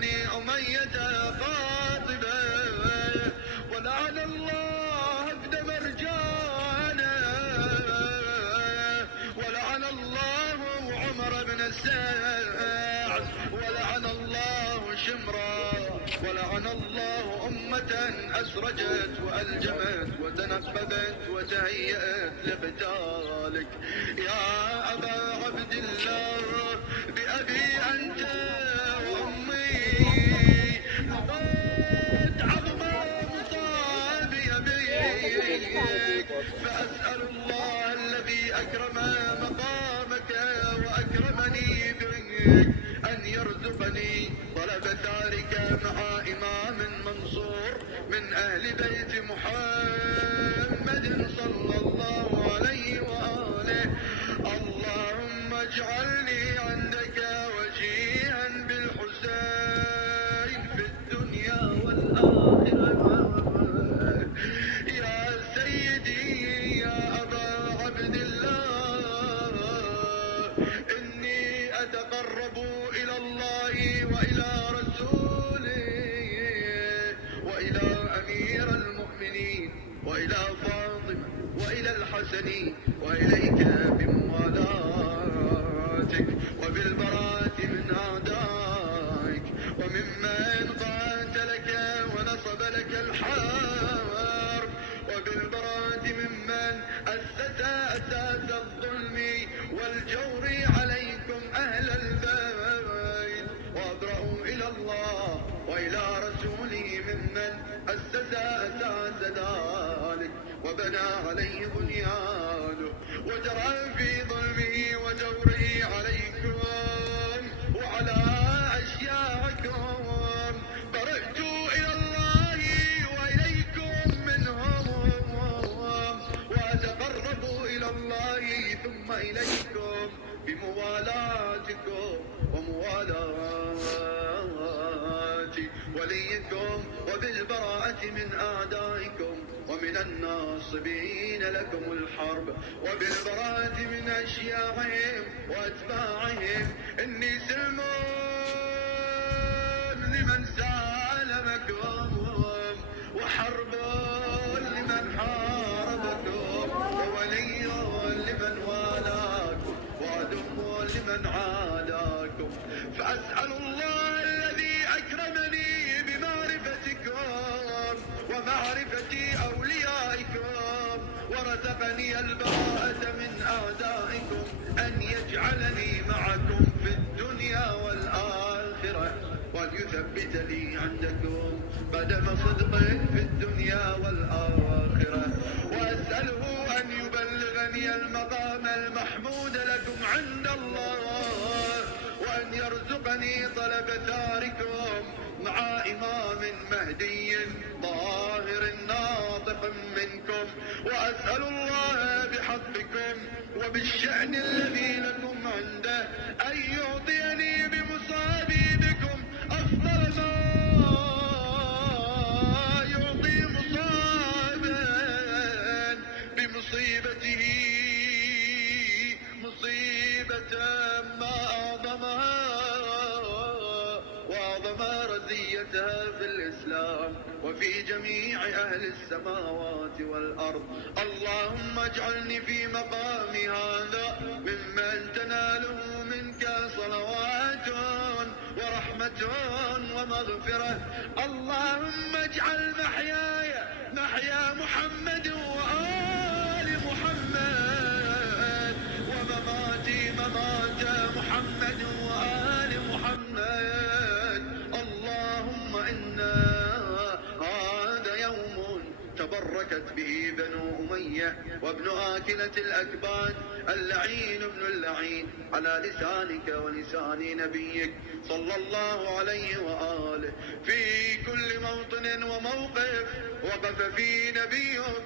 بني أمية قاطبة، ولعن الله ابن مرجانة، ولعن الله عمر بن الساعد، ولعن الله شمرا، ولعن الله أمة أسرجت وألجمت وتنقبت وتهيأت لقتالك يا أبا عبد الله، بأبي أنت وأمي لقد عظم مصابي بك، فأسأل الله الذي أكرم مقامك وأكرمني بك أن يرزقني طلب ثارك مع إمام منصور من أهل بيت محمد صلى الله عليه وآله. اللهم اجعلني عندك وجيها بالحسين في الدنيا والآخرة. يا سيدي يا أبا عبد الله، إني أتقرب إلى الله وإلى رسوله وإلى أمير المؤمنين وإلى فاطمة وإلى الحسن وإليك بموالاتك وبالبراءة من أعدائك وممن قاتلك ونصب لك الحرب، وبالبراءة ممن أسس أساس الظلم والجور عليكم أهل البيت، وأبرأ إلى الله وإلى رسوله ممن أسس أساس ذلك وبنى عليه بنيانه وجرى في ظلمه وجوره عليكم وعلى أشياعكم. برئت إلى الله وإليكم منهم، وأتقرب إلى الله ثم إليكم بموالاتكم وموالاة وليكم وبالبراءة من أعدائكم ومن الناصبين لكم الحرب وبالبراءة من أشياعهم وأتباعهم. إني سلم لمن سالمكم وحرب لمن حاربكم وولي لمن والاكم وعدو لمن عاداكم. فأسأل الله الذي أكرمني بمعرفتكم ومعرفة أوليائكم ورزقني البراءة من أعدائكم أن يجعلني معكم في الدنيا والآخرة، وأن يثبت لي عندكم قدم صدق في الدنيا والآخرة، وأسأله أن يبلغني المقام المحمود لكم عند الله، وأن يرزقني طلب ثاركم مع إمام مهدي طاهر ناطق منكم. وأسأل الله بحقكم وبالشأن الذي لكم عنده أن يعطيني بمصابي بكم أفضل ما يعطي مصابا بمصيبته، مصيبة ما أعظمها وأعظم رزيتها في الإسلام وفي جميع أهل السماوات والأرض. اللهم اجعلني في مقامي هذا ممن تناله منك صلوات ورحمة ومغفرة. اللهم اجعل محياي محيا محمد وآل محمد ومماتي ممات محمد وآل محمد. اللهم إنا هذا يوم تبركت به بنو أمية وابن آكلة الأكباد اللعين ابن اللعين على لسانك ولسان نبيك صلى الله عليه وآله. في كل موطن وموقف وقف فيه نبيك